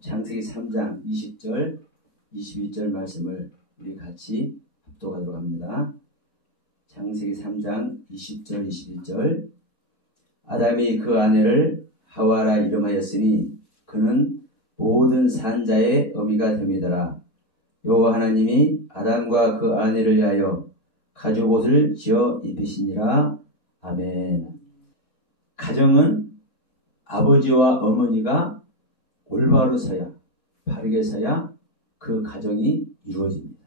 창세기 3장 20절 21절 말씀을 우리 같이 합독하도록 합니다. 창세기 3장 20절 21절. 아담이 그 아내를 하와라 이름하였으니 그는 모든 산자의 어미가 됨이더라. 여호와 하나님이 아담과 그 아내를 위하여 가죽옷을 지어 입히시니라. 아멘. 가정은 아버지와 어머니가 올바로 서야, 바르게 서야 그 가정이 이루어집니다.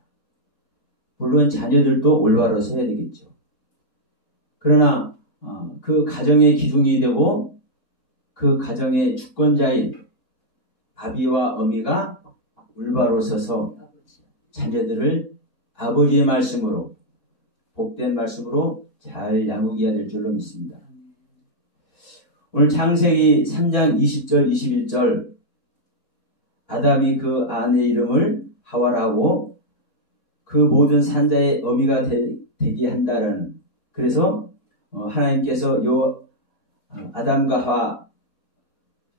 물론 자녀들도 올바로 서야 되겠죠. 그러나 그 가정의 기둥이 되고 그 가정의 주권자인 아비와 어미가 올바로 서서 자녀들을 아버지의 말씀으로, 복된 말씀으로 잘 양육해야 될 줄로 믿습니다. 오늘 창세기 3장 20절 21절 아담이 그 아내 이름을 하와라고 그 모든 산자의 어미가 되게 한다라는, 그래서 하나님께서 아담과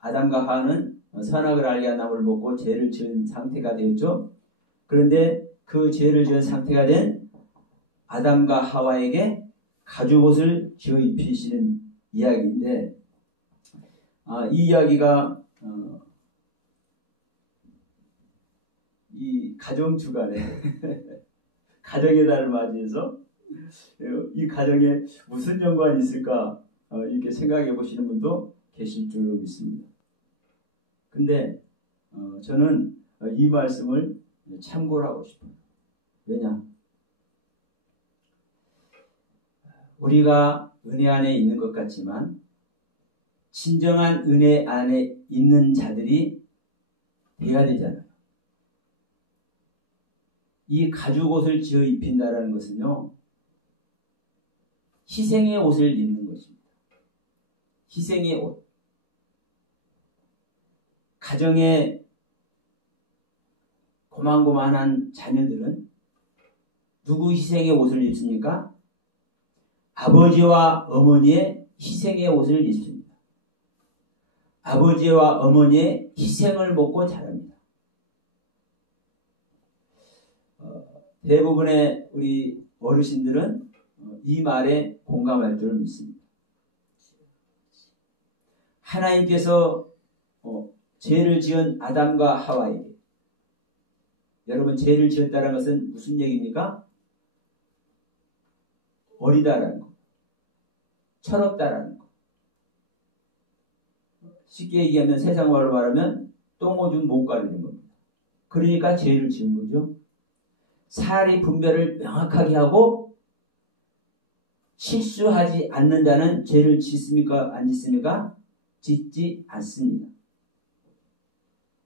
하와는 선악을 알게 한 나무를 먹고 죄를 지은 상태가 되었죠. 그런데 그 죄를 지은 상태가 된 아담과 하와에게 가죽옷을 지어 입히시는 이야기인데, 이 이야기가 이 가정 주간에 가정의 달을 맞이해서 이 가정에 무슨 연관이 있을까 이렇게 생각해 보시는 분도 계실 줄로 믿습니다. 근데 저는 이 말씀을 참고를 하고 싶어요. 왜냐? 우리가 은혜 안에 있는 것 같지만 진정한 은혜 안에 있는 자들이 돼야 되잖아요. 이 가죽옷을 지어 입힌다라는 것은요, 희생의 옷을 입는 것입니다. 희생의 옷. 가정에 고만고만한 자녀들은 누구 희생의 옷을 입습니까? 아버지와 어머니의 희생의 옷을 입습니다. 아버지와 어머니의 희생을 먹고 자랍니다. 대부분의 우리 어르신들은 이 말에 공감할 줄 믿습니다. 하나님께서 죄를 지은 아담과 하와에게, 여러분 죄를 지었다는 것은 무슨 얘기입니까? 어리다라는 거, 철없다라는 거. 쉽게 얘기하면 세상 말로 말하면 똥오줌 못 가리는 겁니다. 그러니까 죄를 지은 거죠. 사리 분별을 명확하게 하고 실수하지 않는 자는 죄를 짓습니까? 안 짓습니까? 짓지 않습니다.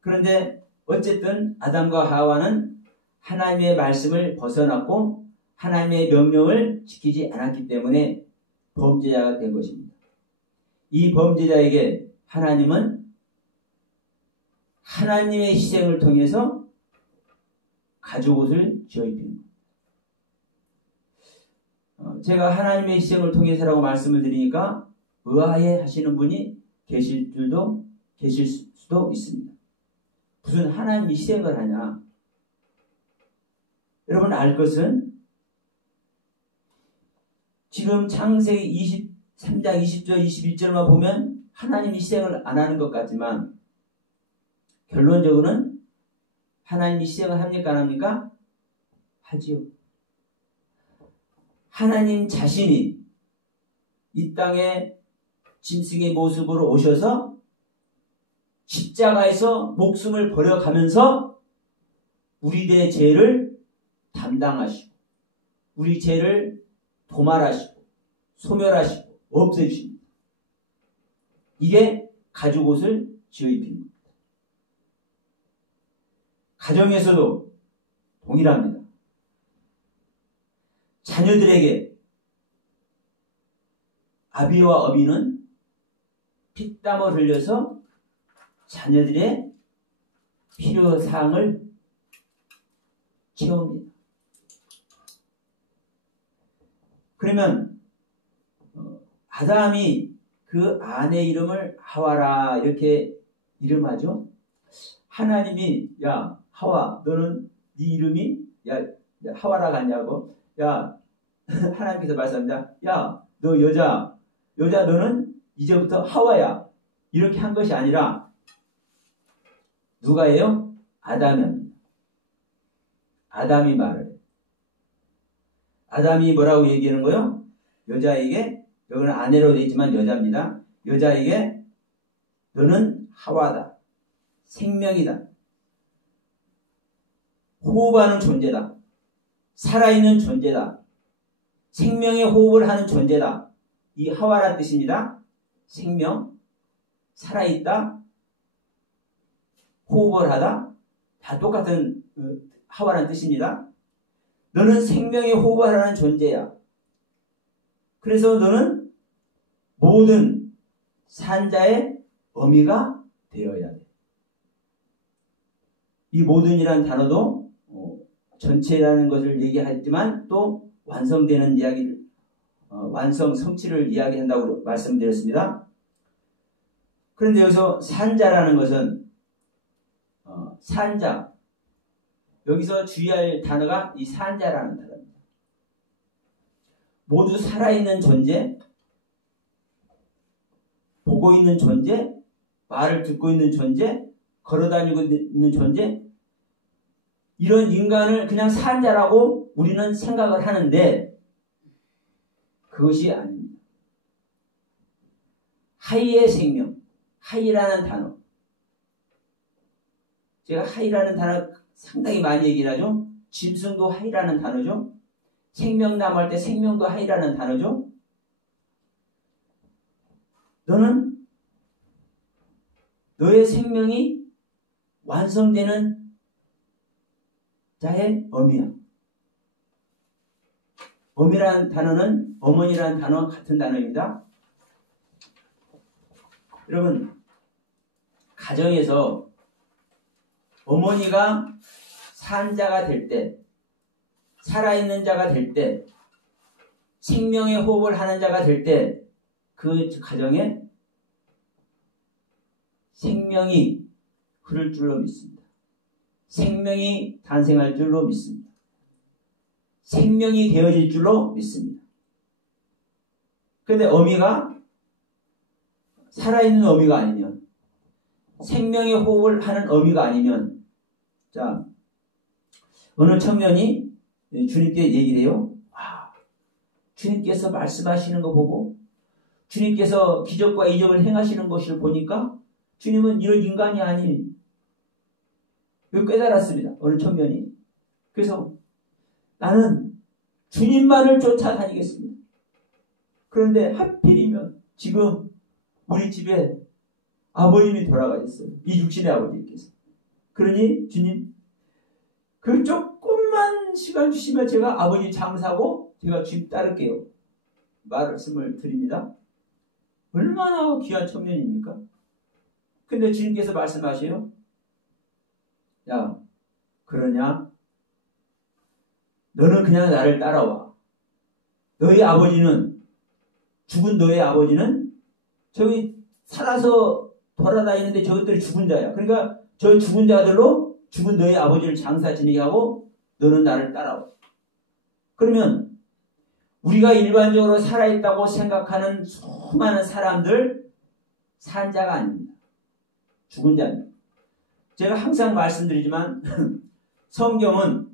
그런데 어쨌든 아담과 하와는 하나님의 말씀을 벗어났고 하나님의 명령을 지키지 않았기 때문에 범죄자가 된 것입니다. 이 범죄자에게 하나님은 하나님의 희생을 통해서 가죽옷을 지어 입힙니다. 제가 하나님의 희생을 통해서라고 말씀을 드리니까 의아해 하시는 분이 계실 수도 있습니다. 무슨 하나님이 희생을 하냐? 여러분 알 것은 지금 창세기 23장 20절 21절만 보면 하나님이 희생을 안 하는 것 같지만 결론적으로는 하나님이 희생을 합니까? 안 합니까? 하지요. 하나님 자신이 이 땅에 짐승의 모습으로 오셔서 십자가에서 목숨을 버려가면서 우리의 죄를 담당하시고 우리 죄를 도말하시고 소멸하시고 없애주십니다. 이게 가죽옷을 지어 입힙니다. 가정에서도 동일합니다. 자녀들에게 아비와 어미는 피땀을 흘려서 자녀들의 필요사항을 채웁니다. 그러면 아담이 그 아내 이름을 하와라 이렇게 이름하죠. 하나님이 야 하와 너는 네 이름이 야 하와라 같냐고 야 하나님께서 말씀합니다. 야 너 여자 너는 이제부터 하와야 이렇게 한 것이 아니라 누가예요? 아담이 말을 아담이 뭐라고 얘기하는 거요? 여자에게 여기는 아내로 되어 있지만 여자입니다. 여자에게 너는 하와다. 생명이다. 호흡하는 존재다. 살아있는 존재다. 생명의 호흡을 하는 존재다. 이 하와란 뜻입니다. 생명, 살아있다, 호흡을 하다, 다 똑같은 하와란 뜻입니다. 너는 생명의 호흡을 하는 존재야. 그래서 너는 모든 산자의 어미가 되어야 돼. 이 모든이라는 단어도 전체라는 것을 얘기하지만 또 완성되는 이야기를 완성 성취를 이야기한다고 말씀드렸습니다. 그런데 여기서 산자라는 것은 산자 여기서 주의할 단어가 이 산자라는 단어입니다. 모두 살아있는 존재, 보고 있는 존재, 말을 듣고 있는 존재, 걸어다니고 있는 존재, 이런 인간을 그냥 산자라고 우리는 생각을 하는데 그것이 아닙니다. 하이의 생명, 하이라는 단어. 제가 하이라는 단어 상당히 많이 얘기를 하죠. 짐승도 하이라는 단어죠. 생명나무 할 때 생명도 하이라는 단어죠. 너는 너의 생명이 완성되는 자의 어미야. 어미라는 단어는 어머니라는 단어 같은 단어입니다. 여러분 가정에서 어머니가 산자가 될 때, 살아있는 자가 될 때, 생명의 호흡을 하는 자가 될 때 그 가정에 생명이 흐를 줄로 믿습니다. 생명이 탄생할 줄로 믿습니다. 생명이 되어질 줄로 믿습니다. 그런데 어미가 살아있는 어미가 아니면 생명의 호흡을 하는 어미가 아니면 자 어느 청년이 주님께 얘기를 해요. 주님께서 말씀하시는 거 보고 주님께서 기적과 이적을 행하시는 것을 보니까 주님은 이런 인간이 아닌 깨달았습니다. 어느 청년이. 그래서 나는 주님만을 쫓아다니겠습니다. 그런데 하필이면 지금 우리 집에 아버님이 돌아가셨어요. 이 육신의 아버님께서. 그러니 주님 그 조금만 시간 주시면 제가 아버지 장사고 제가 주님 따를게요. 말씀을 드립니다. 얼마나 귀한 청년입니까? 근데 주님께서 말씀하세요. 야, 그러냐? 너는 그냥 나를 따라와. 너의 아버지는, 죽은 너의 아버지는 저기 살아서 돌아다니는데 저것들이 죽은 자야. 그러니까 저 죽은 자들로 죽은 너의 아버지를 장사 지내게 하고 너는 나를 따라와. 그러면 우리가 일반적으로 살아있다고 생각하는 수많은 사람들 산자가 아닙니다. 죽은 자입니다. 제가 항상 말씀드리지만 성경은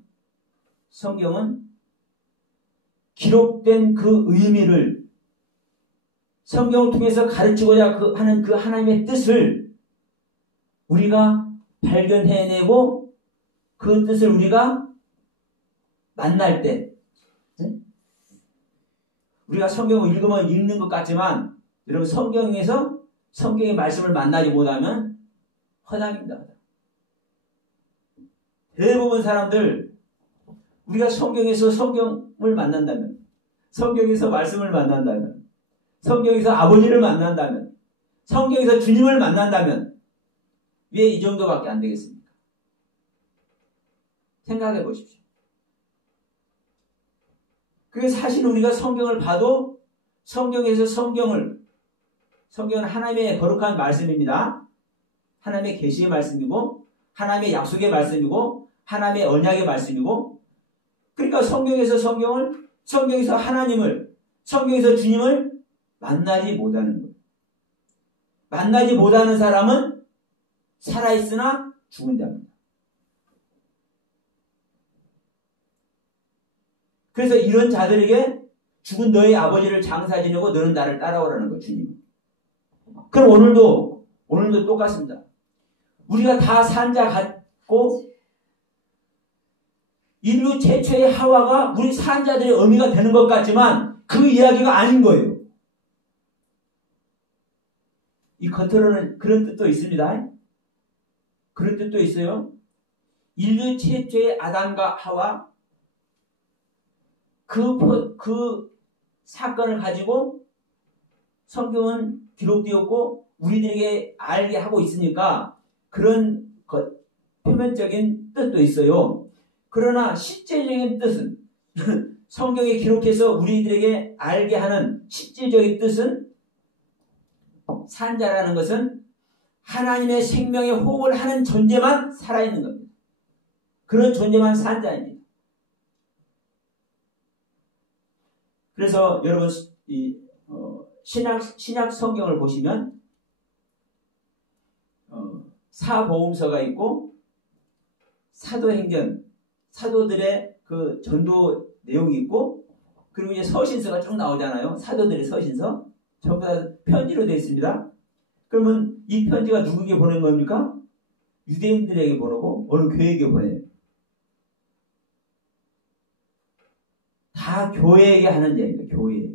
기록된 그 의미를 성경을 통해서 가르치고자 하는 그 하나님의 뜻을 우리가 발견해내고 그 뜻을 우리가 만날 때 우리가 성경을 읽으면 읽는 것 같지만 여러분 성경에서 성경의 말씀을 만나지 못하면 허당입니다. 대부분 사람들 우리가 성경에서 성경을 만난다면 성경에서 말씀을 만난다면 성경에서 아버지를 만난다면 성경에서 주님을 만난다면 왜 이 정도밖에 안 되겠습니까? 생각해 보십시오. 그게 사실 우리가 성경을 봐도 성경에서 성경은 하나님의 거룩한 말씀입니다. 하나님의 계시의 말씀이고 하나님의 약속의 말씀이고 하나님의 언약의 말씀이고, 그러니까 성경에서 하나님을, 성경에서 주님을 만나지 못하는 거예요. 만나지 못하는 사람은 살아있으나 죽은 자입니다. 그래서 이런 자들에게 죽은 너의 아버지를 장사 지내고 너는 나를 따라오라는 거예요, 주님. 그럼 오늘도 똑같습니다. 우리가 다 산자 같고 인류 최초의 하와가 우리 산자들의 의미가 되는 것 같지만 그 이야기가 아닌 거예요. 이 겉으로는 그런 뜻도 있습니다. 그런 뜻도 있어요. 인류 최초의 아담과 하와, 그 사건을 가지고 성경은 기록되었고 우리들에게 알게 하고 있으니까 그런 표면적인 뜻도 있어요. 그러나 실제적인 뜻은 성경에 기록해서 우리들에게 알게 하는 실질적인 뜻은, 산자라는 것은 하나님의 생명에 호흡을 하는 존재만 살아있는 겁니다. 그런 존재만 산자입니다. 그래서 여러분 신약 성경을 보시면 사복음서가 있고 사도행전, 사도들의 그 전도 내용이 있고, 그리고 이제 서신서가 쭉 나오잖아요. 사도들의 서신서 전부 다 편지로 되어 있습니다. 그러면 이 편지가 누구에게 보낸 겁니까? 유대인들에게 보내고 어느 교회에게 보내요. 다 교회에게 하는 자입니다. 교회.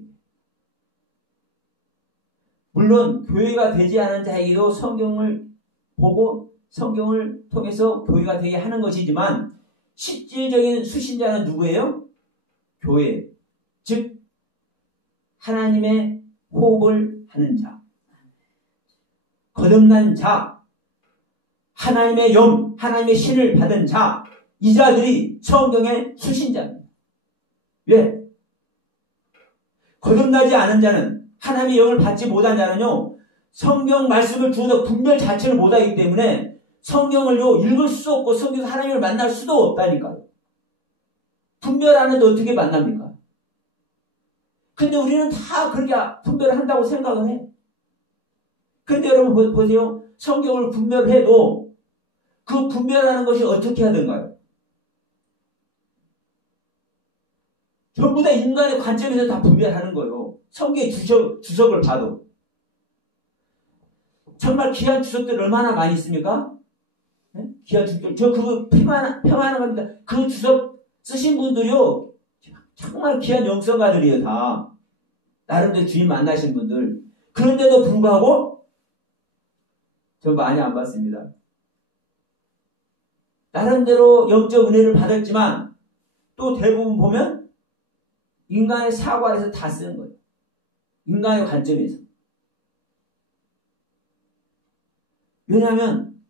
물론 교회가 되지 않은 자에게도 성경을 보고 성경을 통해서 교회가 되게 하는 것이지만 실질적인 수신자는 누구예요? 교회. 즉 하나님의 호흡을 하는 자, 거듭난 자, 하나님의 영, 하나님의 신을 받은 자, 이 자들이 성경의 수신자입니다. 왜? 거듭나지 않은 자는, 하나님의 영을 받지 못한 자는요, 성경 말씀을 주어서 분별 자체를 못하기 때문에 성경을요 읽을 수 없고 성경에서 하나님을 만날 수도 없다니까요. 분별 안 해도 어떻게 만납니까? 근데 우리는 다 그렇게 분별을 한다고 생각을 해. 근데 여러분 보세요. 성경을 분별해도 그 분별하는 것이 어떻게 하던가요? 전부 다 인간의 관점에서 다 분별하는 거예요. 성경의 주석을 봐도. 정말 귀한 주석들 얼마나 많이 있습니까? 네? 귀한 주석들. 저 그거 평안한 겁니다. 그 주석 쓰신 분들이요, 정말 귀한 영성가들이에요, 다. 나름대로 주인 만나신 분들. 그런데도 불구하고, 저 많이 안 받습니다. 나름대로 영적 은혜를 받았지만, 또 대부분 보면, 인간의 사고 아래서 다 쓰는 거예요. 인간의 관점에서. 왜냐하면,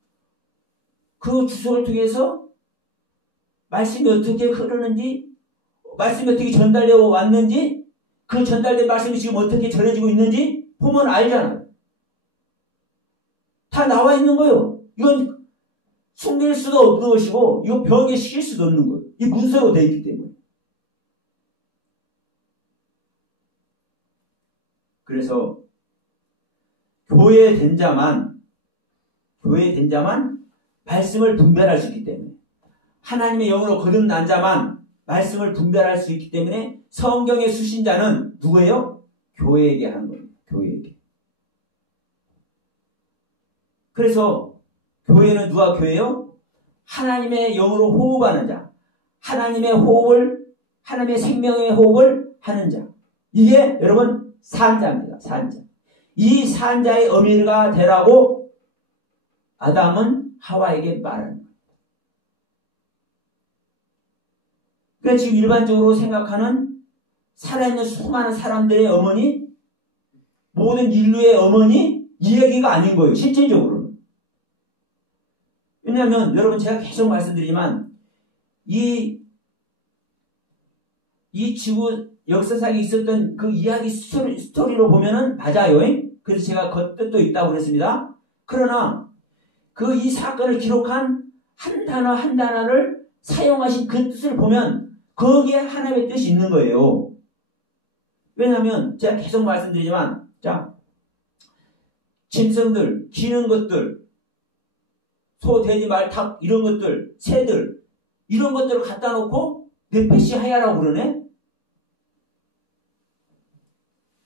그 주석을 통해서 말씀이 어떻게 흐르는지, 말씀이 어떻게 전달되어 왔는지, 그 전달된 말씀이 지금 어떻게 전해지고 있는지 보면 알잖아요. 다 나와 있는 거예요. 이건 숨길 수도 없는 것이고, 이거 벽에 씌일 수도 없는 거예요. 이 문서로 되어 있기 때문에. 그래서 교회에 된 자만 말씀을 분별할 수 있기 때문에, 하나님의 영으로 거듭난 자만 말씀을 분별할 수 있기 때문에 성경의 수신자는 누구예요? 교회에게 하는 거예요. 교회에게. 그래서 교회는 누가 교회예요? 하나님의 영으로 호흡하는 자, 하나님의 생명의 호흡을 하는 자. 이게 여러분 산자입니다. 산자. 이 산자의 어미가 되라고 아담은 하와에게 말하는 거예요. 그러니까 지금 일반적으로 생각하는 살아있는 수많은 사람들의 어머니, 모든 인류의 어머니, 이 얘기가 아닌 거예요. 실질적으로는. 왜냐하면 여러분 제가 계속 말씀드리지만 이 지구 역사상에 있었던 그 이야기 스토리로 보면은 맞아요. 그래서 제가 겉뜻도 있다고 그랬습니다. 그러나 이 사건을 기록한 한 단어 한 단어를 사용하신 그 뜻을 보면 거기에 하나님의 뜻이 있는 거예요. 왜냐하면 제가 계속 말씀드리지만 자, 짐승들, 기는 것들, 소, 돼지, 말, 닭 이런 것들, 새들 이런 것들을 갖다 놓고 네페시 하야라고 그러네.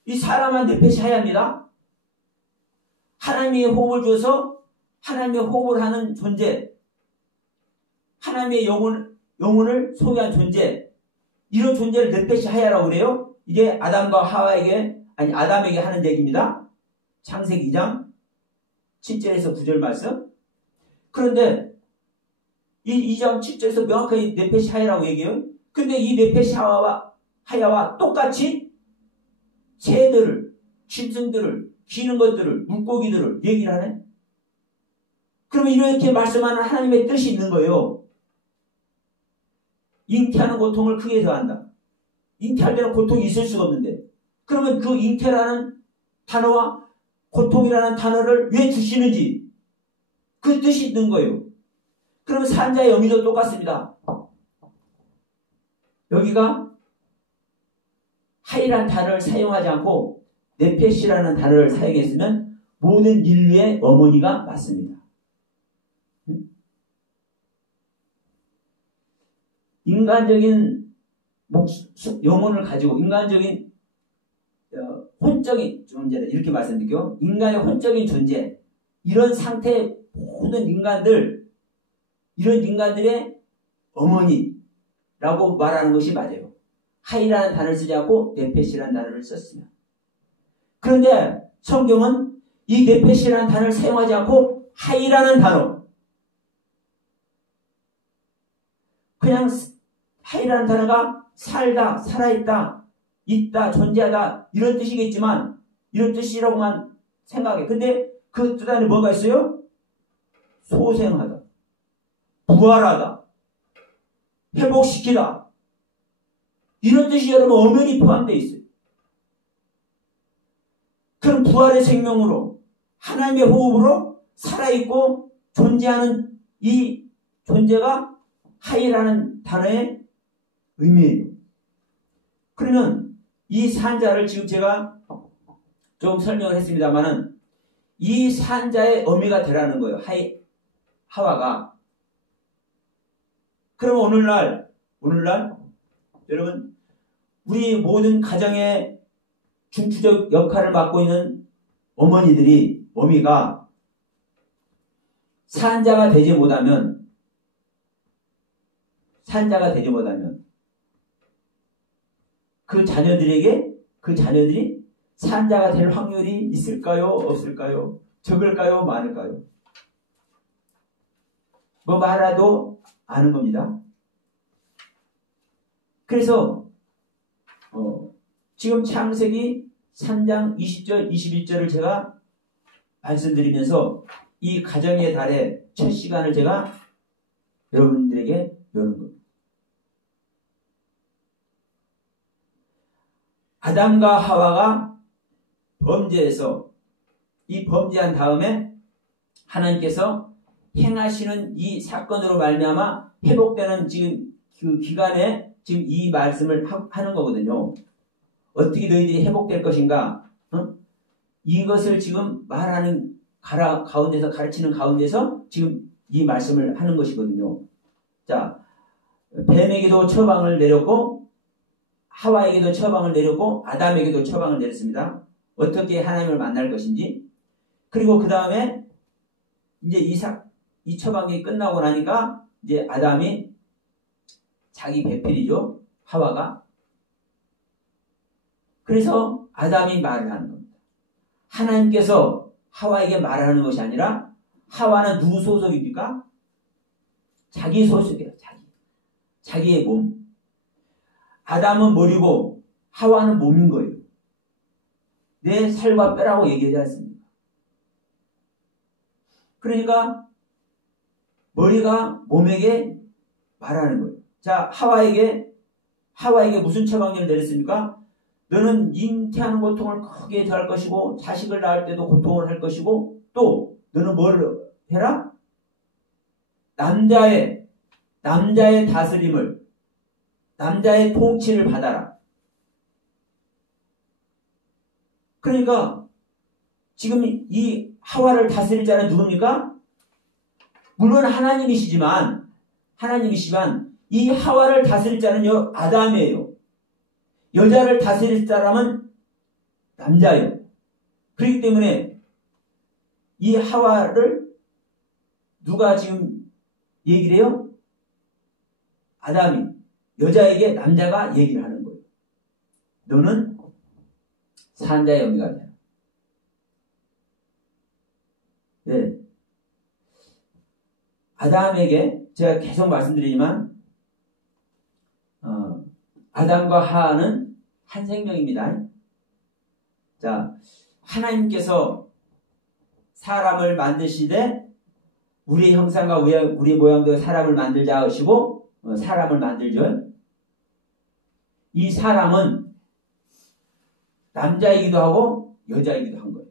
이 사람은 네페시 하야입니다. 하나님의 호흡을 줘서 하나님의 호흡을 하는 존재, 하나님의 영혼을 소유한 존재, 이런 존재를 네페시 하야라고 그래요. 이게 아담과 하와에게, 아니 아담에게 하는 얘기입니다. 창세기 2장 7절에서 9절 말씀. 그런데 이 2장 7절에서 명확하게 네페시 하야라고 얘기해요. 근데 이 네페시 하야와 똑같이 새들을, 짐승들을, 기는 것들을, 물고기들을 얘기를 하네. 그러면 이렇게 말씀하는 하나님의 뜻이 있는 거예요. 잉태하는 고통을 크게 더한다. 잉태할 때는 고통이 있을 수가 없는데, 그러면 그 잉태라는 단어와 고통이라는 단어를 왜 주시는지 그 뜻이 있는 거예요. 그러면 산자의 의미도 똑같습니다. 여기가 하이라는 단어를 사용하지 않고 네페시라는 단어를 사용했으면 모든 인류의 어머니가 맞습니다. 인간적인 영혼을 가지고 인간적인 혼적인 존재다 이렇게 말씀드릴게요. 인간의 혼적인 존재, 이런 상태의 모든 인간들, 이런 인간들의 어머니라고 말하는 것이 맞아요. 하이라는 단어를 쓰지 않고 네페시라는 단어를 썼습니다. 그런데 성경은 이 네페시라는 단어를 사용하지 않고 하이라는 단어, 그냥 하이라는 단어가 살다, 살아있다, 있다, 존재하다 이런 뜻이겠지만 이런 뜻이라고만 생각해. 근데 그 뜻 안에 뭐가 있어요? 소생하다, 부활하다, 회복시키다 이런 뜻이 여러분 엄연히 포함되어 있어요. 그럼 부활의 생명으로 하나님의 호흡으로 살아있고 존재하는 이 존재가 하이라는 단어의 의미예요. 그러면 이 산자를 지금 제가 좀 설명을 했습니다만은 이 산자의 어미가 되라는 거예요. 하와가. 그러면 오늘날 여러분 우리 모든 가정의 중추적 역할을 맡고 있는 어미가 산자가 되지 못하면 그 자녀들이 산자가 될 확률이 있을까요? 없을까요? 적을까요? 많을까요? 뭐 말해도 아는 겁니다. 그래서 지금 창세기 3장 20절, 21절을 제가 말씀드리면서 이 가정의 달의 첫 시간을 제가 여러분들에게 여는 겁니다. 아담과 하와가 범죄해서 이 범죄한 다음에 하나님께서 행하시는 이 사건으로 말미암아 회복되는 지금 그 기간에 지금 이 말씀을 하는 거거든요. 어떻게 너희들이 회복될 것인가? 이것을 지금 말하는 가운데서 가르치는 가운데서 지금 이 말씀을 하는 것이거든요. 자, 뱀에게도 처방을 내렸고 하와에게도 처방을 내렸고 아담에게도 처방을 내렸습니다. 어떻게 하나님을 만날 것인지. 그리고 그 다음에 이제 이 처방이 끝나고 나니까 이제 아담이 자기 배필이죠. 하와가. 그래서 아담이 말을 하는 겁니다. 하나님께서 하와에게 말하는 것이 아니라 하와는 누구 소속입니까? 자기 소속이에요. 자기의 몸. 아담은 머리고 하와는 몸인 거예요. 내 살과 뼈라고 얘기하지 않습니까? 그러니까 머리가 몸에게 말하는 거예요. 자, 하와에게 무슨 처방전을 내렸습니까? 너는 잉태하는 고통을 크게 더할 것이고 자식을 낳을 때도 고통을 할 것이고 또 너는 뭐를 해라? 남자의 다스림을, 남자의 통치를 받아라. 그러니까 지금 이 하와를 다스릴 자는 누굽니까? 물론 하나님이시지만 이 하와를 다스릴 자는요, 아담이에요. 여자를 다스릴 사람은 남자예요. 그렇기 때문에 이 하와를 누가 지금 얘기를 해요? 아담이 여자에게 남자가 얘기를 하는 거예요. 너는 산자의 영이가 되라. 네. 아담에게 제가 계속 말씀드리지만 아담과 하와는 한 생명입니다. 자, 하나님께서 사람을 만드시되 우리의 형상과 우리의 모양대로 사람을 만들자 하시고 사람을 만들죠. 이 사람은 남자이기도 하고 여자이기도 한 거예요.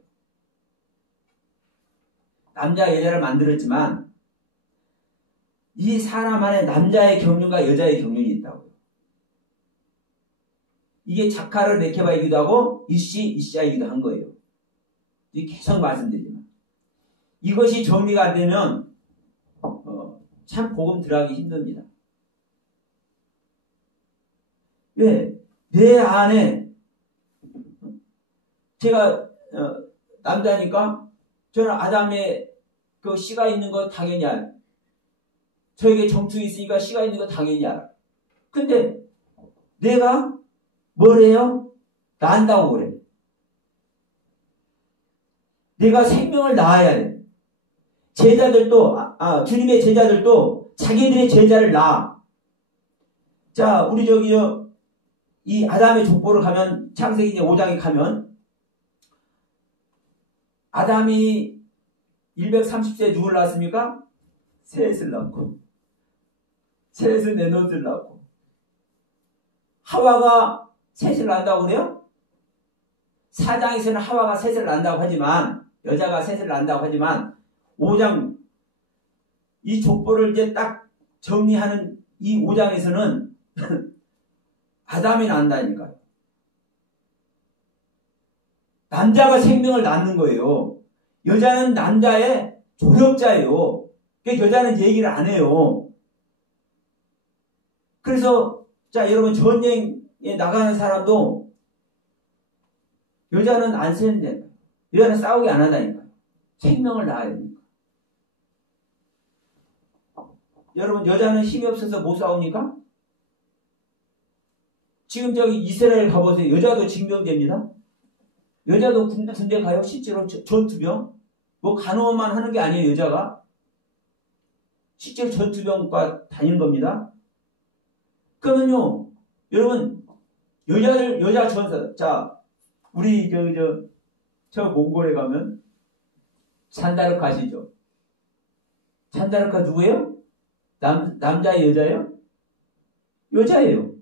남자 여자를 만들었지만 이 사람 안에 남자의 경륜과 여자의 경륜이 있다고요. 이게 자카를 네케바이기도 하고 이시아이기도 한 거예요. 계속 말씀드리지만 이것이 정리가 안 되면 참 복음 들어가기 힘듭니다. 왜? 내 안에 제가 남자니까 저는 아담의 그 씨가 있는 거 당연히 알아요. 저에게 정충이 있으니까 씨가 있는 거 당연히 알아. 근데 내가 뭘 해요? 낳는다고 그래. 내가 생명을 낳아야 돼. 제자들도 주님의 제자들도 자기들의 제자를 낳아. 자, 우리 이 아담의 족보를 가면 창세기 5장에 가면 아담이 130세에 누굴 낳았습니까? 셋을 낳고 셋을 에노스를 낳고 하와가 셋을 낳는다고 그래요? 사장에서는 하와가 셋을 낳는다고 하지만 여자가 셋을 낳는다고 하지만 5장 이 족보를 이제 딱 정리하는 이 5장에서는 아담이 낳는다니까요. 남자가 생명을 낳는 거예요. 여자는 남자의 조력자예요. 그러니까 여자는 얘기를 안 해요. 그래서 자 여러분 전쟁에 나가는 사람도 여자는 안 쓰는데 여자는 싸우게 안 한다니까요. 생명을 낳아야 되니까. 여러분 여자는 힘이 없어서 못 싸웁니까? 지금 이스라엘 가보세요. 여자도 징병됩니다. 여자도 군대 가요. 실제로 전투병. 뭐 간호만 하는 게 아니에요. 여자가. 실제로 전투병과 다니는 겁니다. 그러면요. 여러분 여자 전사. 자 우리 저 몽골에 가면 잔다르카 아시죠? 잔다르카 누구예요? 남자예요? 여자예요? 여자예요.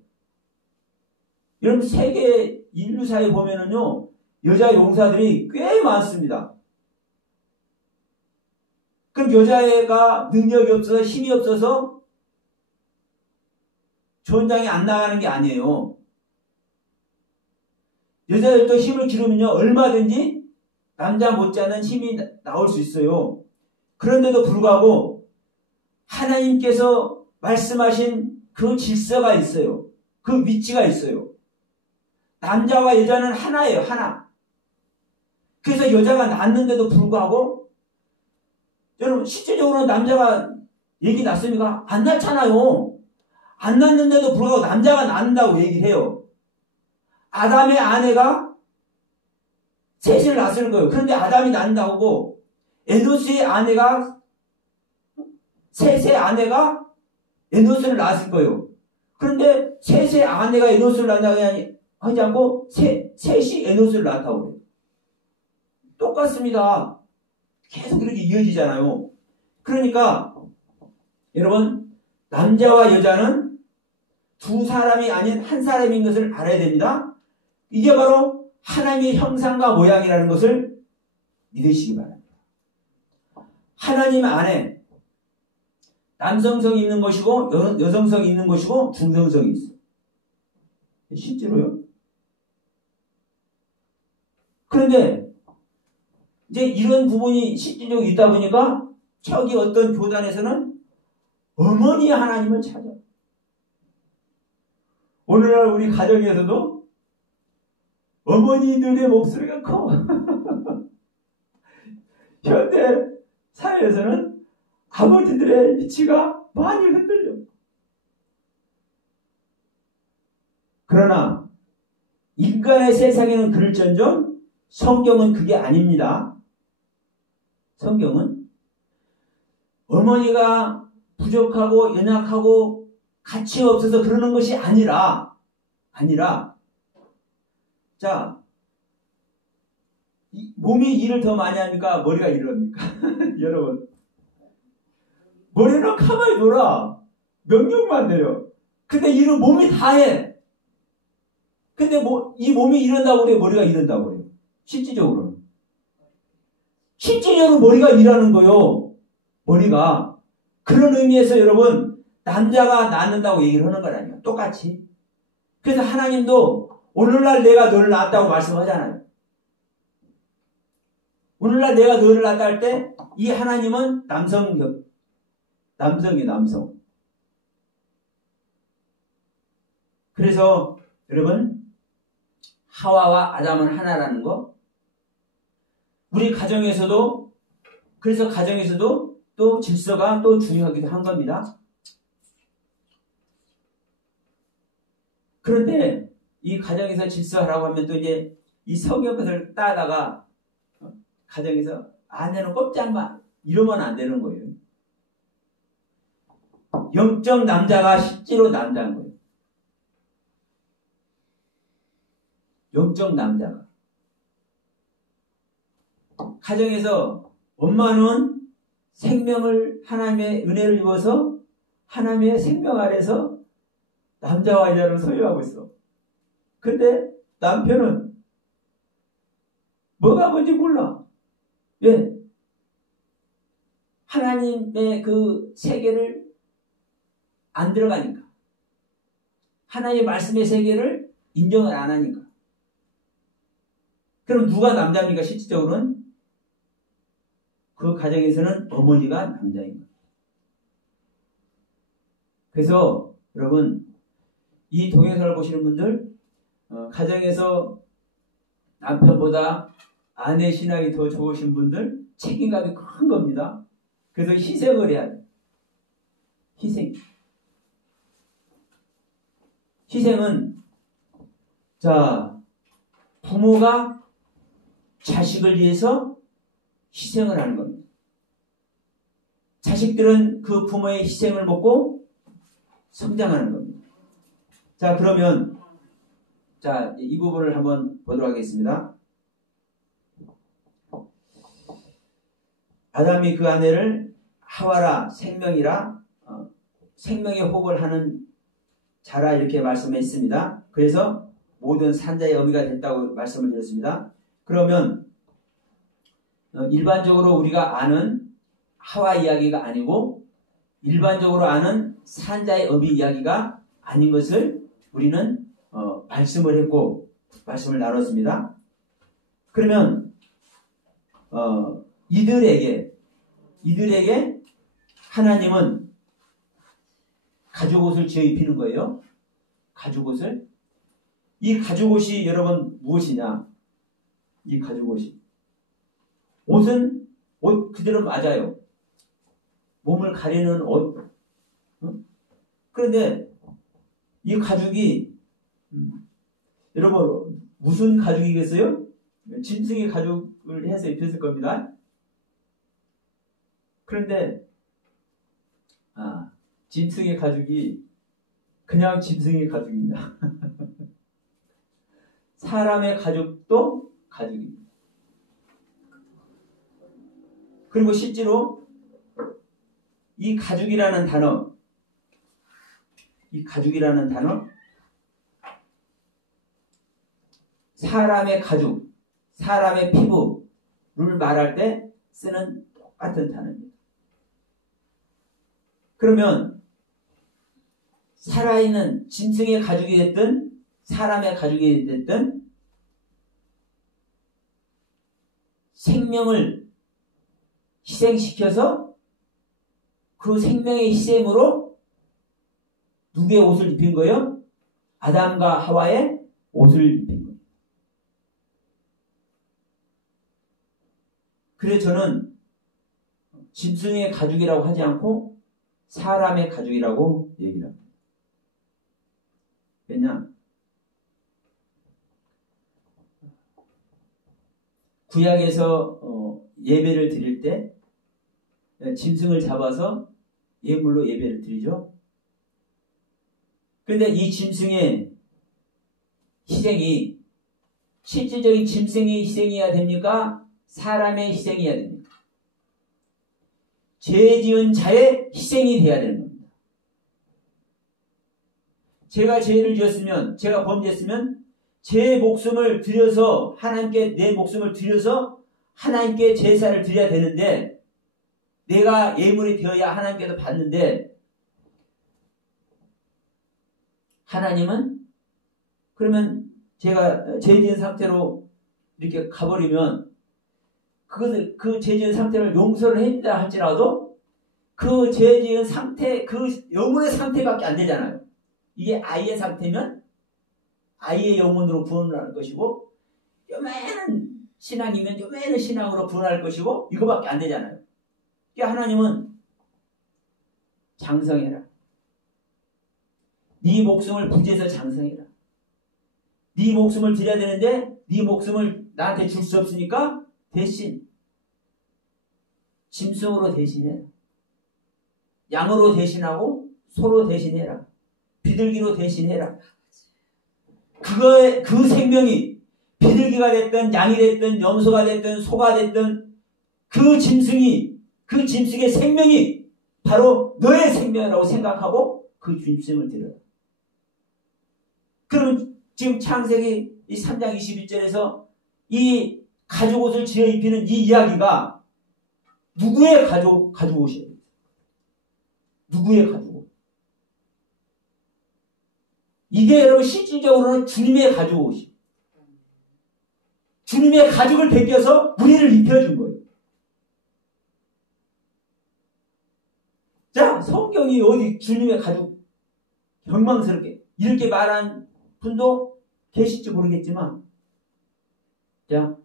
여러분 세계 인류사에 보면은요 여자 용사들이 꽤 많습니다. 그럼 여자애가 능력이 없어서 힘이 없어서 전장에 안 나가는 게 아니에요. 여자들도 힘을 기르면요 얼마든지 남자 못지않은 힘이 나올 수 있어요. 그런데도 불구하고 하나님께서 말씀하신 그 질서가 있어요. 그 위치가 있어요. 남자와 여자는 하나예요. 하나. 그래서 여자가 낳는데도 불구하고 여러분 실질적으로 남자가 얘기 낳습니까? 안 낳잖아요. 안 낳는데도 불구하고 남자가 낳는다고 얘기를 해요. 아담의 아내가 셋을 낳았을 거예요. 그런데 아담이 낳는다고 하고 에노스의 아내가 셋의 아내가 에노스를 낳았을 거예요. 그런데 셋의 아내가 에노스를 낳는다고 하지 않고 셋이 에노스를 낳았다고 해요. 똑같습니다. 계속 그렇게 이어지잖아요. 그러니까 여러분 남자와 여자는 두 사람이 아닌 한 사람인 것을 알아야 됩니다. 이게 바로 하나님의 형상과 모양이라는 것을 믿으시기 바랍니다. 하나님 안에 남성성이 있는 것이고 여성성이 있는 것이고 중성성이 있어. 실제로요. 그런데 이제 이런 부분이 실질적으로 있다 보니까 저기 어떤 교단에서는 어머니 하나님을 찾아. 오늘날 우리 가정에서도 어머니들의 목소리가 커. 현대 사회에서는 아버지들의 위치가 많이 흔들려. 그러나 인간의 세상에는 그럴지언정 성경은 그게 아닙니다. 성경은 어머니가 부족하고 연약하고 가치 없어서 그러는 것이 아니라 자, 몸이 일을 더 많이 하니까 머리가 일을 합니까? 여러분, 머리는 가만히 놀아. 명령만 내려. 근데 일은 몸이 다 해. 근데 이 몸이 이런다고 그래요? 머리가 이런다고 그래요? 실질적으로는 머리가 일하는 거요. 머리가. 그런 의미에서 여러분, 남자가 낳는다고 얘기를 하는 거라니요. 똑같이. 그래서 하나님도 오늘날 내가 너를 낳았다고 말씀하잖아요. 오늘날 내가 너를 낳았다 할 때 이 하나님은 남성이 남성. 그래서 여러분, 하와와 아담은 하나라는 거. 우리 가정에서도, 그래서 가정에서도 또 질서가 또 중요하기도 한 겁니다. 그런데 이 가정에서 질서하라고 하면 또 이제 이 성경 것을 따다가 가정에서 아내는 꼼짝마 이러면 안 되는 거예요. 영적 남자가 실제로 남자인 거예요. 영적 남자가. 가정에서 엄마는 생명을 하나님의 은혜를 입어서 하나님의 생명 아래서 남자와 여자를 소유하고 있어. 근데 남편은 뭐가 뭔지 몰라. 왜? 하나님의 그 세계를 안 들어가니까. 하나님의 말씀의 세계를 인정을 안 하니까. 그럼 누가 남자입니까? 실질적으로는 그 가정에서는 어머니가 남자인 거예요. 그래서 여러분, 이 동영상을 보시는 분들, 가정에서 남편보다 아내 신앙이 더 좋으신 분들 책임감이 큰 겁니다. 그래서 희생을 해야 돼. 희생은 자, 부모가 자식을 위해서 희생을 하는 겁니다. 자식들은 그 부모의 희생을 먹고 성장하는 겁니다. 자, 그러면 자, 이 부분을 한번 보도록 하겠습니다. 아담이 그 아내를 하와라, 생명이라, 생명의 호흡을 하는 자라 이렇게 말씀했습니다. 그래서 모든 산자의 어미가 됐다고 말씀을 드렸습니다. 그러면 일반적으로 우리가 아는 하와 이야기가 아니고 일반적으로 아는 산자의 어미 이야기가 아닌 것을 우리는 말씀을 했고 말씀을 나눴습니다. 그러면 이들에게 하나님은 가죽옷을 지어 입히는 거예요. 가죽옷을. 이 가죽옷이 여러분 무엇이냐? 이 가죽옷이. 옷은 옷 그대로 맞아요. 몸을 가리는 옷. 그런데 이 가죽이 여러분 무슨 가죽이겠어요? 짐승의 가죽을 해서 입혔을 겁니다. 그런데 짐승의 가죽이 그냥 짐승의 가죽이냐? 사람의 가죽도 가죽입니다. 그리고 실제로 이 가죽이라는 단어, 사람의 가죽, 사람의 피부를 말할 때 쓰는 똑같은 단어입니다. 그러면 살아있는 짐승의 가죽이 됐든 사람의 가죽이 됐든 생명을 희생시켜서 그 생명의 희생으로 누구의 옷을 입힌 거예요? 아담과 하와의 옷을 입힌 거예요. 그래서 저는 짐승의 가죽이라고 하지 않고 사람의 가죽이라고 얘기를 합니다. 왜냐? 구약에서 예배를 드릴 때 짐승을 잡아서 예물로 예배를 드리죠. 그런데 이 짐승의 희생이 실질적인 짐승의 희생이어야 됩니까? 사람의 희생이어야 됩니까? 죄 지은 자의 희생이 돼야 되는 겁니다. 제가 죄를 지었으면, 제가 범죄했으면 제 목숨을 들여서 하나님께 내 목숨을 들여서 하나님께 제사를 드려야 되는데 내가 예물이 되어야 하나님께서 받는데 하나님은 그러면 제가 죄 지은 상태로 이렇게 가버리면 그것을 그 죄 지은 상태를 용서를 해준다 할지라도 그 죄 지은 상태, 그 영혼의 상태밖에 안 되잖아요. 이게 아이의 상태면 아이의 영혼으로 구원할 것이고 요매는 신앙이면 요매는 신앙으로 구원할 것이고 이거밖에 안 되잖아요. 그러니까 하나님은 장성해라. 네 목숨을 부지해서 장성해라. 네 목숨을 드려야 되는데 네 목숨을 나한테 줄 수 없으니까 대신 짐승으로 대신해라. 양으로 대신하고 소로 대신해라. 비둘기로 대신해라. 그 생명이 비둘기가 됐든 양이 됐든 염소가 됐든 소가 됐든 그 짐승의 생명이 바로 너의 생명이라고 생각하고 그 짐승을 드려라. 그러면 지금 창세기 3장 21절에서 이 가죽옷을 지어 입히는 이 이야기가 누구의 가죽옷이에요? 누구의 가죽옷? 이게 여러분 실질적으로는 주님의 가죽옷이에요. 주님의 가죽을 벗겨서 우리를 입혀준 거예요. 자, 성경이 어디 주님의 가죽 경망스럽게 이렇게 말한 분도 계실지 모르겠지만, 자,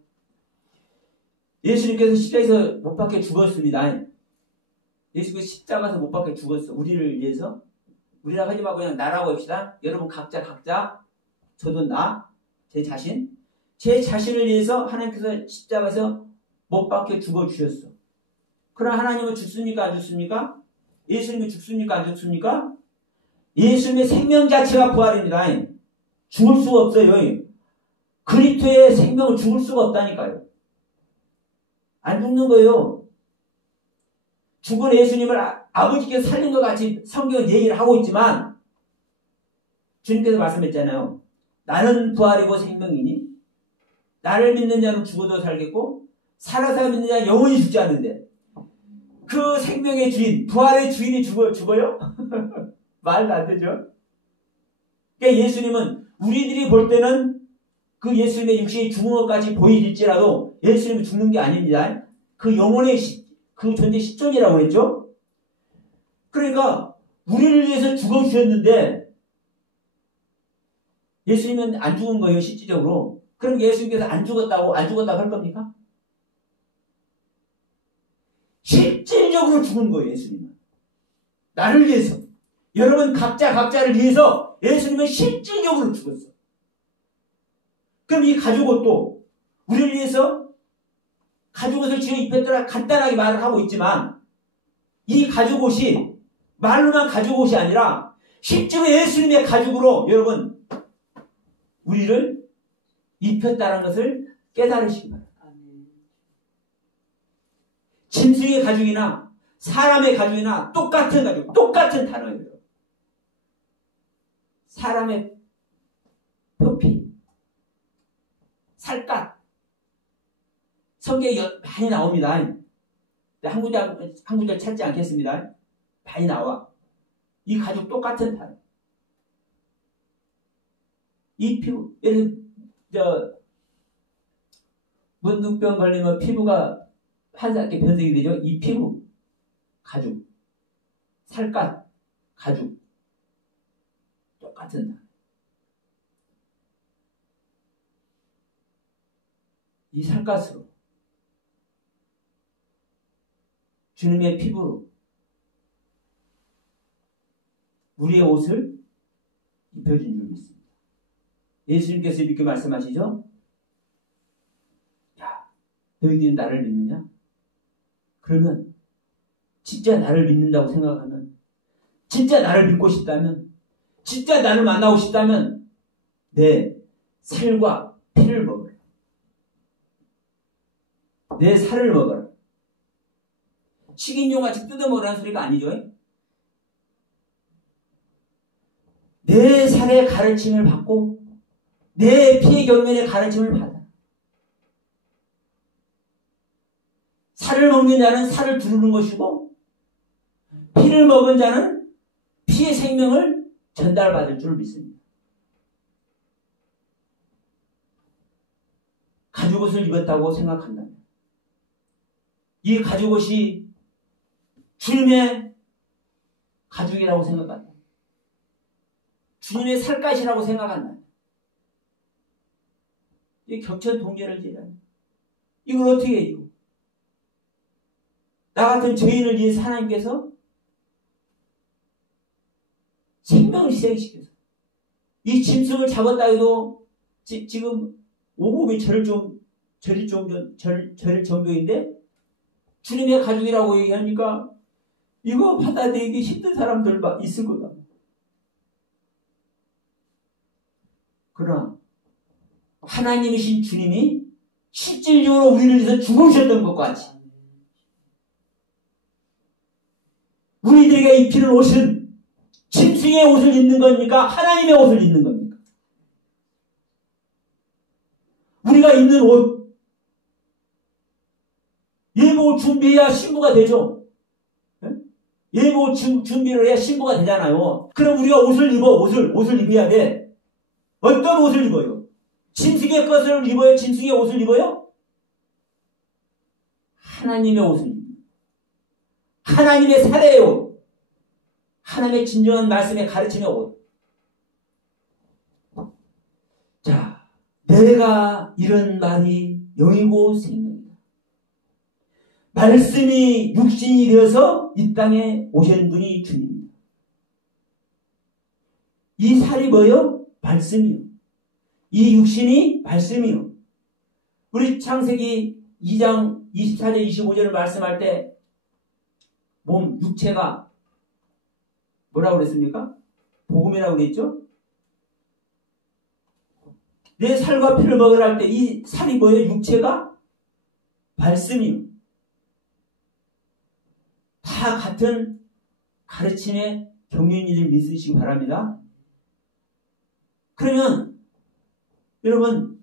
예수님께서 십자가에서 못 박혀 죽었습니다. 예수께서 십자가에서 못 박혀 죽었어. 우리를 위해서. 우리라고 하지 말고 그냥 나라고 합시다. 여러분 각자, 저도 제 자신을 위해서 하나님께서 십자가에서 못 박혀 죽어주셨어. 그럼 하나님은 죽습니까? 안 죽습니까? 예수님이 죽습니까? 안 죽습니까? 예수님의 생명 자체가 부활입니다. 죽을 수가 없어요. 그리스도의 생명을 죽을 수가 없다니까요. 안 죽는 거예요. 죽은 예수님을 아버지께서 살린 것 같이 성경은 얘기를 하고 있지만 주님께서 말씀했잖아요. 나는 부활이고 생명이니 나를 믿는 자는 죽어도 살겠고 살아서 믿는 자는 영원히 죽지 않는데 그 생명의 주인, 부활의 주인이 죽어요? 말도 안 되죠. 그러니까 예수님은 우리들이 볼 때는 그 예수님의 육신이 죽은 것까지 보일지라도 예수님은 죽는 게 아닙니다. 그 영혼의 그 존재 실존이라고 그랬죠. 그러니까 우리를 위해서 죽어주셨는데 예수님은 안 죽은 거예요, 실질적으로. 그럼 예수님께서 안 죽었다고 할 겁니까? 실질적으로 죽은 거예요, 예수님은. 나를 위해서. 여러분 각자를 위해서 예수님은 실질적으로 죽었어. 그럼 이 가죽옷도 우리를 위해서 가죽옷을 지어 입혔더라 간단하게 말을 하고 있지만 이 가죽옷이 말로만 가죽옷이 아니라 실제로 예수님의 가죽으로 여러분 우리를 입혔다는 것을 깨달으시기 바랍니다. 짐승의 가죽이나 사람의 가죽이나 똑같은 가죽, 똑같은 단어예요. 사람의 표피, 살갗, 성경에 많이 나옵니다. 한 구절 찾지 않겠습니다. 많이 나와. 이 가죽 똑같은 달. 이 피부, 문둥병 걸리면 피부가 환상하게 변색이 되죠. 이 피부, 가죽, 살갗, 가죽, 똑같은 달. 이 살갗으로, 주님의 피부로 우리의 옷을 입혀준 줄 믿습니다. 예수님께서 이렇게 말씀하시죠? 야, 너희들이 나를 믿느냐? 그러면 진짜 나를 믿는다고 생각하면, 진짜 나를 믿고 싶다면, 진짜 나를 만나고 싶다면 내 살과 피를 먹어라. 내 살을 먹어라. 식인종같이 뜯어먹으라는 소리가 아니죠. 내 살의 가르침을 받고 내 피의 경륜의 가르침을 받아. 살을 먹는 자는 살을 두르는 것이고 피를 먹은 자는 피의 생명을 전달받을 줄 믿습니다. 가죽옷을 입었다고 생각한다면 이 가죽옷이 주님의 가죽이라고 생각한다. 주님의 살갗이라고 생각한다. 이 격천 동결을 지라니. 이걸 어떻게 해요? 나 같은 죄인을 위해서 하나님께서 생명을 희생시켜서 이 짐승을 잡았다 해도 지금 오금이 저릴 정도인데 주님의 가죽이라고 얘기하니까 이거 받아들이기 힘든 사람들 있을 거다. 그러나 하나님이신 주님이 실질적으로 우리를 위해서 죽으셨던 것 같이 우리들에게 입히는 옷은 짐승의 옷을 입는 겁니까? 하나님의 옷을 입는 겁니까? 우리가 입는 옷 예복을 준비해야 신부가 되죠. 예복 준비를 해야 신부가 되잖아요. 그럼 우리가 옷을 입어야 돼. 어떤 옷을 입어요? 짐승의 것을 입어요? 짐승의 옷을 입어요? 하나님의 옷을 입어요. 하나님의 살이에요. 하나님의 진정한 말씀의 가르침의 옷. 자, 내가 이런 말이 영이고 생명이다. 말씀이 육신이 되어서 이 땅에 오신 분이 주님입니다. 이 살이 뭐요? 말씀이요. 이 육신이 말씀이요. 우리 창세기 2장 24절 25절을 말씀할 때 몸, 육체가 뭐라고 그랬습니까? 복음이라고 그랬죠? 내 살과 피를 먹으라 할 때 이 살이 뭐예요? 육체가 말씀이요. 다 같은 가르침의 경륜이를 믿으시기 바랍니다. 그러면 여러분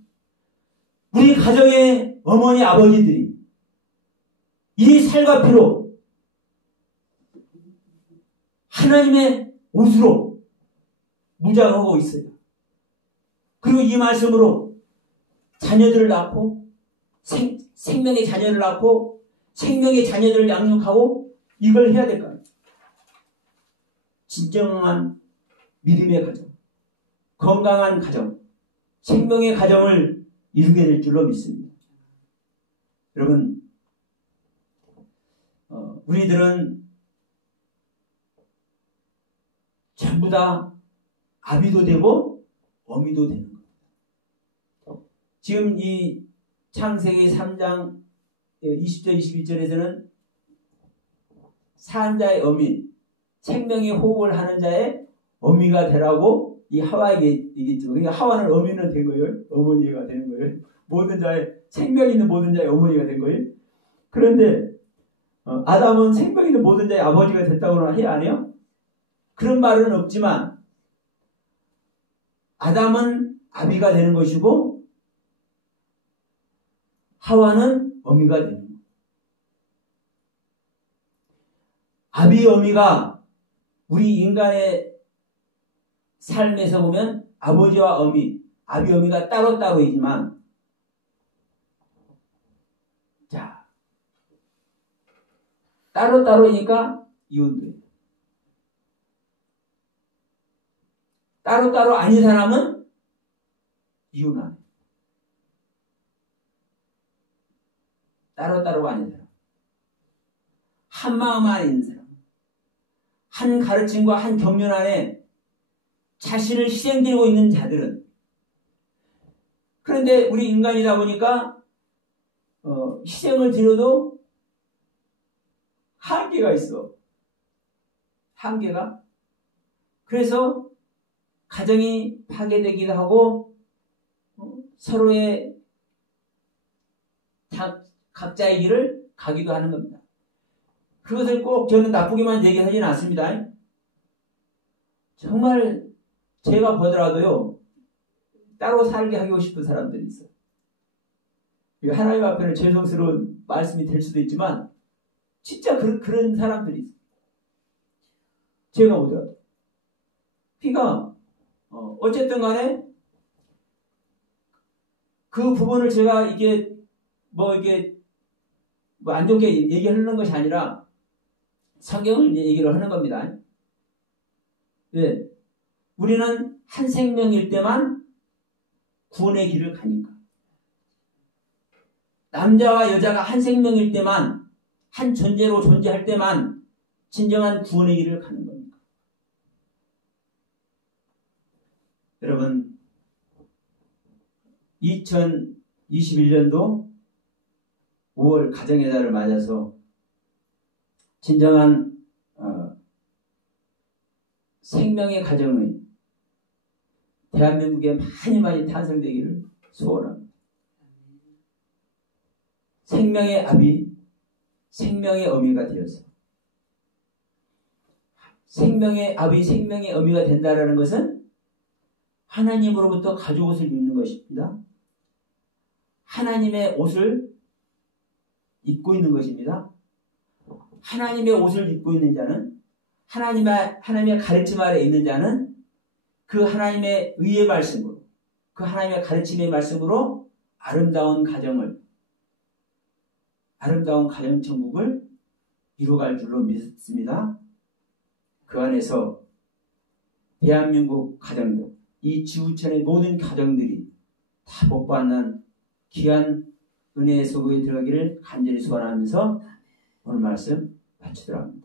우리 가정의 어머니 아버지들이 이 살과 피로 하나님의 옷으로 무장하고 있어요. 그리고 이 말씀으로 자녀들을 낳고 생명의 자녀를 낳고 생명의 자녀들을 양육하고 이걸 해야 될 거예요. 진정한 믿음의 가정, 건강한 가정, 생명의 가정을 이루게 될 줄로 믿습니다. 여러분, 우리들은 전부 다 아비도 되고 어미도 되는 겁니다. 지금 이 창세기 3장 20절 21절에서는 산 자의 어미, 생명의 호흡을 하는 자의 어미가 되라고 이 하와에게 얘기했죠. 그러니까 하와는 어미는 된 거예요. 어머니가 되는 거예요. 모든 자의 생명 있는 모든 자의 어머니가 된 거예요. 그런데 아담은 생명 있는 모든 자의 아버지가 됐다고 해야 안 해요? 그런 말은 없지만 아담은 아비가 되는 것이고 하와는 어미가 되는 거예요. 아비 어미가 우리 인간의 삶에서 보면 아버지와 어미, 아비 어미가 따로따로이지만 자, 따로따로이니까 이혼돼요. 따로따로 아닌 사람은 이혼 안 해요. 따로따로가 아닌 사람. 한 마음 안에 있는 사람. 한 가르침과 한 경륜 안에 자신을 희생드리고 있는 자들은 그런데 우리 인간이다 보니까 희생을 드려도 한계가 있어. 한계가. 그래서 가정이 파괴되기도 하고 서로의 각자의 길을 가기도 하는 겁니다. 그것을 꼭 저는 나쁘게만 얘기하지는 않습니다. 정말 제가 보더라도요. 따로 살게 하고 싶은 사람들이 있어요. 하나님 앞에는 죄송스러운 말씀이 될 수도 있지만 진짜 그런 사람들이 있어요. 제가 보더라도. 그러니까 어쨌든 간에 그 부분을 제가 이게 안 좋게 얘기하는 것이 아니라 성경을 얘기를 하는 겁니다. 왜? 우리는 한 생명일 때만 구원의 길을 가니까. 남자와 여자가 한 생명일 때만, 한 존재로 존재할 때만 진정한 구원의 길을 가는 겁니다. 여러분, 2021년도 5월 가정의 달을 맞아서 진정한 생명의 가정의 대한민국에 많이 탄생되기를 소원합니다. 생명의 아비, 생명의 어미가 되어서 생명의 아비, 생명의 어미가 된다는 것은 하나님으로부터 가죽옷을 입는 것입니다. 하나님의 옷을 입고 있는 것입니다. 하나님의 옷을 입고 있는 자는 하나님의 가르침 아래 있는 자는 그 하나님의 의의 말씀으로 그 하나님의 가르침의 말씀으로 아름다운 가정천국을 이루어갈 줄로 믿습니다. 그 안에서 대한민국 가정들, 이 지구촌의 모든 가정들이 다 복받는 귀한 은혜의 소국에 들어가기를 간절히 소원하면서 오늘 말씀 마치도록 합니다.